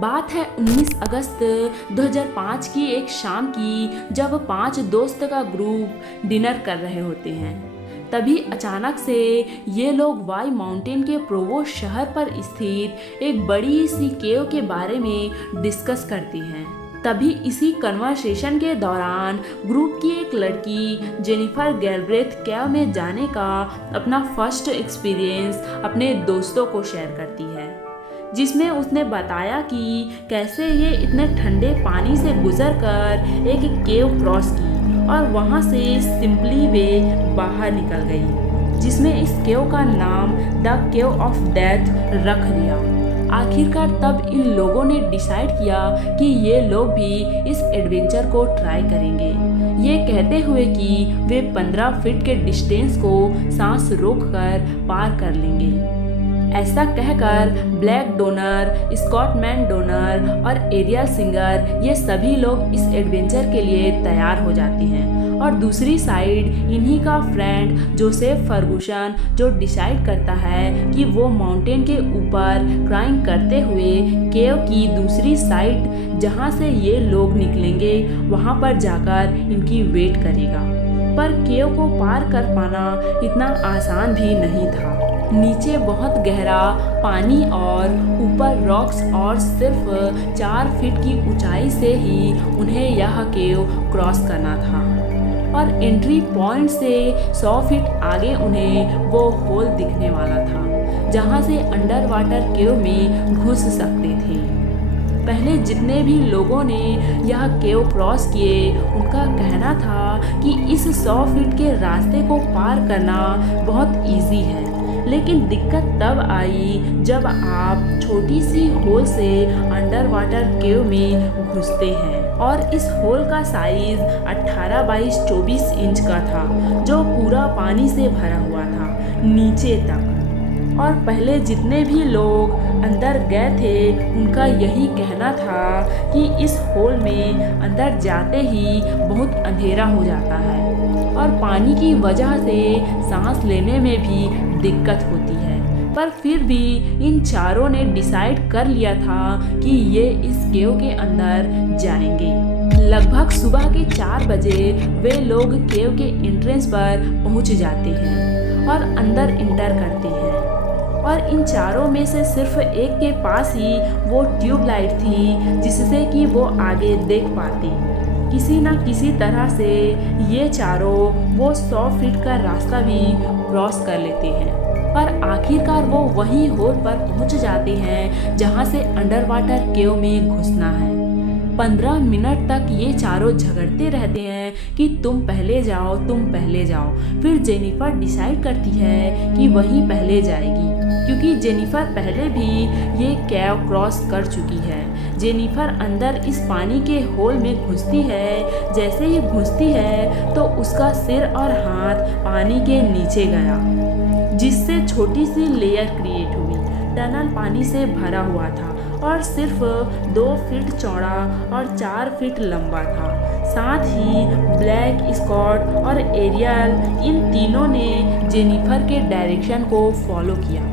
बात है 19 अगस्त 2005 की एक शाम की, जब 5 दोस्त का ग्रुप डिनर कर रहे होते हैं। तभी अचानक से ये लोग वाई माउंटेन के प्रोवो शहर पर स्थित एक बड़ी सी केव के बारे में डिस्कस करती हैं। तभी इसी कन्वर्सेशन के दौरान ग्रुप की एक लड़की जेनिफर गैलब्रेथ केव में जाने का अपना फर्स्ट एक्सपीरियंस अपने दोस्तों को शेयर करती है, जिसमें उसने बताया कि कैसे ये इतने ठंडे पानी से गुजरकर एक केव क्रॉस की और वहाँ से सिंपली वे बाहर निकल गई, जिसमें इस केव का नाम द केव ऑफ डेथ रख दिया। आखिरकार तब इन लोगों ने डिसाइड किया कि ये लोग भी इस एडवेंचर को ट्राई करेंगे, ये कहते हुए कि वे 15 फीट के डिस्टेंस को सांस रोककर पार कर लेंगे। ऐसा कहकर ब्लैक डोनर, स्कॉटमैन डोनर और एरियल सिंगर ये सभी लोग इस एडवेंचर के लिए तैयार हो जाते हैं। और दूसरी साइड इन्हीं का फ्रेंड जोसेफ फर्गूसन जो डिसाइड करता है कि वो माउंटेन के ऊपर क्लाइंब करते हुए केव की दूसरी साइड जहाँ से ये लोग निकलेंगे वहाँ पर जाकर इनकी वेट करेगा। पर केव को पार कर पाना इतना आसान भी नहीं था। नीचे बहुत गहरा पानी और ऊपर रॉक्स और सिर्फ 4 फीट की ऊंचाई से ही उन्हें यह केव क्रॉस करना था। और एंट्री पॉइंट से 100 फीट आगे उन्हें वो होल दिखने वाला था जहाँ से अंडर वाटर केव में घुस सकते थे। पहले जितने भी लोगों ने यह केव क्रॉस किए उनका कहना था कि इस 100 फीट के रास्ते को पार करना बहुत इजी है, लेकिन दिक्कत तब आई जब आप छोटी सी होल से अंडर वाटर केव में घुसते हैं। और इस होल का साइज 18 बाई 24 इंच का था, जो पूरा पानी से भरा हुआ था नीचे तक। और पहले जितने भी लोग अंदर गए थे उनका यही कहना था कि इस होल में अंदर जाते ही बहुत अंधेरा हो जाता है और पानी की वजह से सांस लेने में भी दिक्कत होती है। पर फिर भी इन चारों ने डिसाइड कर लिया था कि ये इस केव के अंदर जाएंगे। लगभग सुबह के 4 बजे वे लोग केव के एंट्रेंस पर पहुंच जाते हैं और अंदर इंटर करते हैं। और इन चारों में से सिर्फ एक के पास ही वो ट्यूबलाइट थी जिससे कि वो आगे देख पाते। किसी न किसी तरह से ये चारों वो 100 फीट का रास्ता भी क्रॉस कर लेते हैं और आखिरकार वो वही होल पर पहुंच जाते हैं जहां से अंडर वाटर केव में घुसना है। 15 मिनट तक ये चारों झगड़ते रहते हैं कि तुम पहले जाओ, तुम पहले जाओ। फिर जेनिफर डिसाइड करती है कि वही पहले जाएगी, क्योंकि जेनिफर पहले भी ये केव क्रॉस कर चुकी है। जेनिफर अंदर इस पानी के होल में घुसती है। जैसे ही घुसती है तो उसका सिर और हाथ पानी के नीचे गया, जिससे छोटी सी लेयर क्रिएट हुई। टनल पानी से भरा हुआ था और सिर्फ 2 फीट चौड़ा और 4 फीट लंबा था। साथ ही ब्लैक, स्कॉट और एरियल इन तीनों ने जेनिफर के डायरेक्शन को फॉलो किया।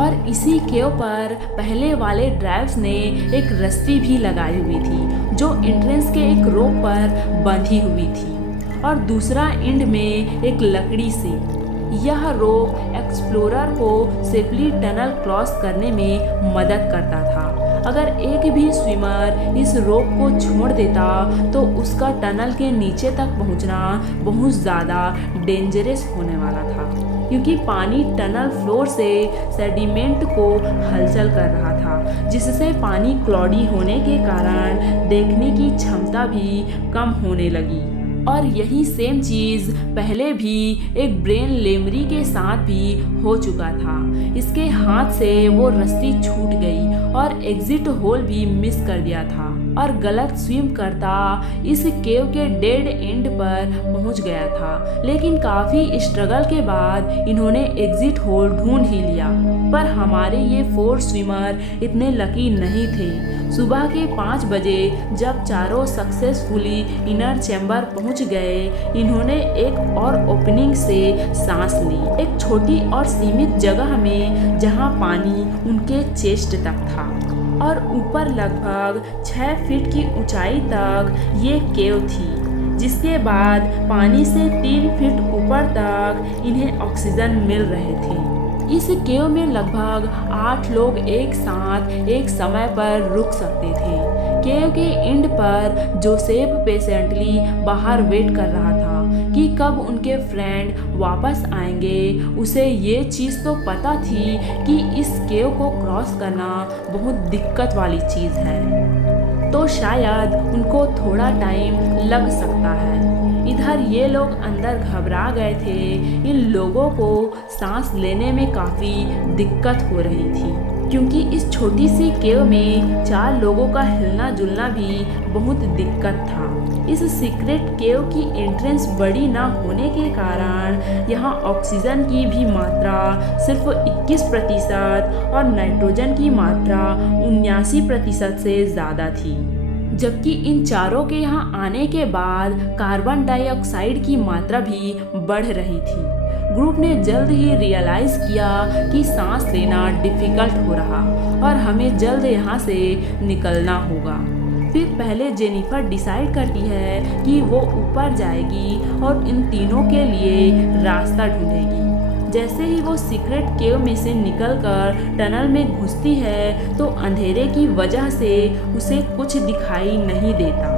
और इसी केव पर पहले वाले ड्राइव्स ने एक रस्सी भी लगाई हुई थी जो एंट्रेंस के एक रोप पर बंधी हुई थी और दूसरा एंड में एक लकड़ी से। यह रोप एक्सप्लोरर को सेफली टनल क्रॉस करने में मदद करता था। अगर एक भी स्विमर इस रोप को छोड़ देता तो उसका टनल के नीचे तक पहुंचना बहुत ज़्यादा डेंजरस होने वाला था, क्योंकि पानी टनल फ्लोर से सेडिमेंट को हलचल कर रहा था, जिससे पानी क्लॉडी होने के कारण देखने की क्षमता भी कम होने लगी। और यही सेम चीज़ पहले भी एक ब्रेन लेमरी के साथ भी हो चुका था। इसके हाथ से वो रस्सी छूट गई और एग्जिट होल भी मिस कर दिया था और गलत स्विम करता इस केव के डेड एंड पर पहुंच गया था। लेकिन काफ़ी स्ट्रगल के बाद इन्होंने एग्जिट होल ढूंढ ही लिया। पर हमारे ये 4 स्विमर इतने लकी नहीं थे। सुबह के 5 बजे जब चारों सक्सेसफुली इनर चैम्बर पहुंच गए, इन्होंने एक और ओपनिंग से सांस ली, एक छोटी और सीमित जगह में जहां पानी उनके चेस्ट तक था। और ऊपर लगभग 6 फीट की ऊंचाई तक ये केव थी, जिसके बाद पानी से 3 फीट ऊपर तक इन्हें ऑक्सीजन मिल रहे थे। इस केव में लगभग 8 लोग एक साथ एक समय पर रुक सकते थे। केव के एंड पर जोसेफ पेशेंटली बाहर वेट कर रहा था कि कब उनके फ्रेंड वापस आएंगे। उसे ये चीज़ तो पता थी कि इस केव को क्रॉस करना बहुत दिक्कत वाली चीज़ है, तो शायद उनको थोड़ा टाइम लग सकता है। इधर ये लोग अंदर घबरा गए थे। इन लोगों को सांस लेने में काफ़ी दिक्कत हो रही थी, क्योंकि इस छोटी सी केव में 4 लोगों का हिलना जुलना भी बहुत दिक्कत था। इस सीक्रेट केव की एंट्रेंस बड़ी ना होने के कारण यहाँ ऑक्सीजन की भी मात्रा सिर्फ 21% और नाइट्रोजन की मात्रा 79% से ज़्यादा थी, जबकि इन चारों के यहाँ आने के बाद कार्बन डाइऑक्साइड की मात्रा भी बढ़ रही थी। ग्रुप ने जल्द ही रियलाइज़ किया कि सांस लेना डिफ़िकल्ट हो रहा और हमें जल्द यहाँ से निकलना होगा। फिर पहले जेनिफर डिसाइड करती है कि वो ऊपर जाएगी और इन तीनों के लिए रास्ता ढूंढेगी। जैसे ही वो सीक्रेट केव में से निकलकर टनल में घुसती है तो अंधेरे की वजह से उसे कुछ दिखाई नहीं देता।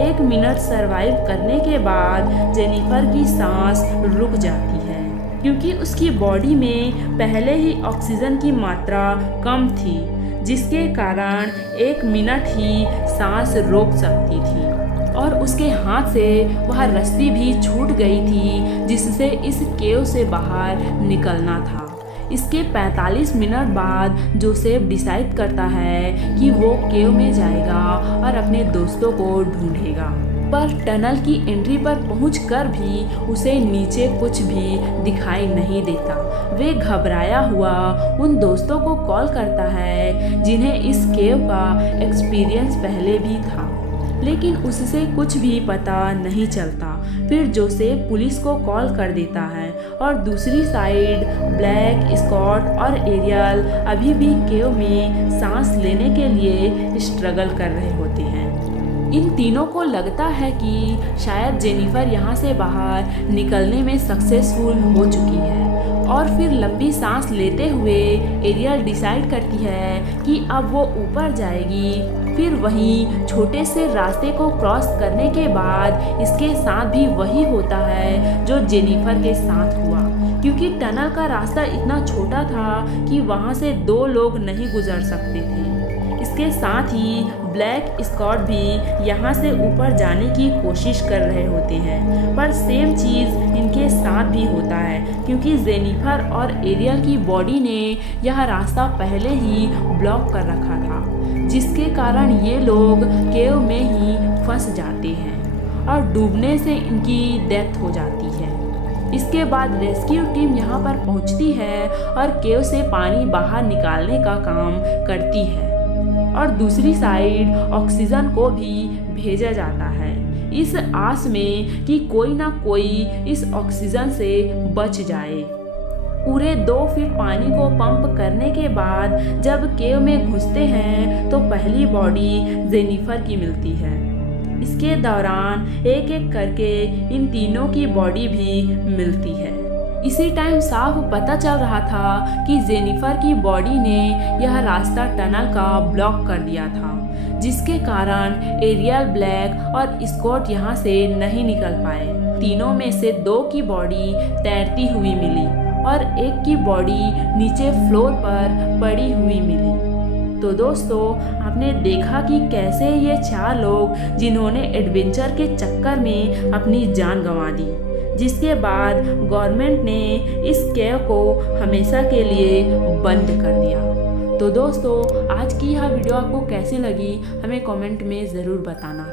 1 मिनट सरवाइव करने के बाद जेनिफर की सांस रुक जाती है, क्योंकि उसकी बॉडी में पहले ही ऑक्सीजन की मात्रा कम थी, जिसके कारण 1 मिनट ही सांस रोक सकती थी। और उसके हाथ से वह रस्सी भी छूट गई थी जिससे इस केव से बाहर निकलना था। इसके 45 मिनट बाद जोसेफ डिसाइड करता है कि वो केव में जाएगा और अपने दोस्तों को ढूंढेगा, पर टनल की एंट्री पर पहुंचकर भी उसे नीचे कुछ भी दिखाई नहीं देता। वे घबराया हुआ उन दोस्तों को कॉल करता है जिन्हें इस केव का एक्सपीरियंस पहले भी था, लेकिन उससे कुछ भी पता नहीं चलता। फिर जोसेफ पुलिस को कॉल कर देता है और दूसरी साइड ब्लैक, स्कॉट और एरियल अभी भी केव में सांस लेने के लिए स्ट्रगल कर रहे होते हैं। इन तीनों को लगता है कि शायद जेनिफर यहाँ से बाहर निकलने में सक्सेसफुल हो चुकी है, और फिर लंबी सांस लेते हुए एरियल डिसाइड करती है कि अब वो ऊपर जाएगी। फिर वहीं छोटे से रास्ते को क्रॉस करने के बाद इसके साथ भी वही होता है जो जेनिफर के साथ हुआ, क्योंकि टनल का रास्ता इतना छोटा था कि वहाँ से 2 लोग नहीं गुजर सकते थे। इसके साथ ही ब्लैक, स्कॉट भी यहाँ से ऊपर जाने की कोशिश कर रहे होते हैं, पर सेम चीज़ इनके साथ भी होता है, क्योंकि जेनिफर और एरियल की बॉडी ने यह रास्ता पहले ही ब्लॉक कर रखा था, जिसके कारण ये लोग केव में ही फंस जाते हैं और डूबने से इनकी डेथ हो जाती है। इसके बाद रेस्क्यू टीम यहाँ पर पहुँचती है और केव से पानी बाहर निकालने का काम करती है, और दूसरी साइड ऑक्सीजन को भी भेजा जाता है, इस आस में कि कोई ना कोई इस ऑक्सीजन से बच जाए। पूरे 2 फीट पानी को पंप करने के बाद जब केव में घुसते हैं तो पहली बॉडी जेनिफर की मिलती है। इसके दौरान एक एक करके इन तीनों की बॉडी भी मिलती है। इसी टाइम साफ पता चल रहा था कि जेनिफर की बॉडी ने यह रास्ता टनल का ब्लॉक कर दिया था, जिसके कारण एरियल, ब्लैक और स्कॉट यहाँ से नहीं निकल पाए। तीनों में से 2 की बॉडी तैरती हुई मिली और एक की बॉडी नीचे फ्लोर पर पड़ी हुई मिली। तो दोस्तों, आपने देखा कि कैसे ये 4 लोग जिन्होंने एडवेंचर के चक्कर में अपनी जान गंवा दी, जिसके बाद गवर्नमेंट ने इस केव को हमेशा के लिए बंद कर दिया। तो दोस्तों, आज की यह वीडियो आपको कैसी लगी हमें कमेंट में ज़रूर बताना।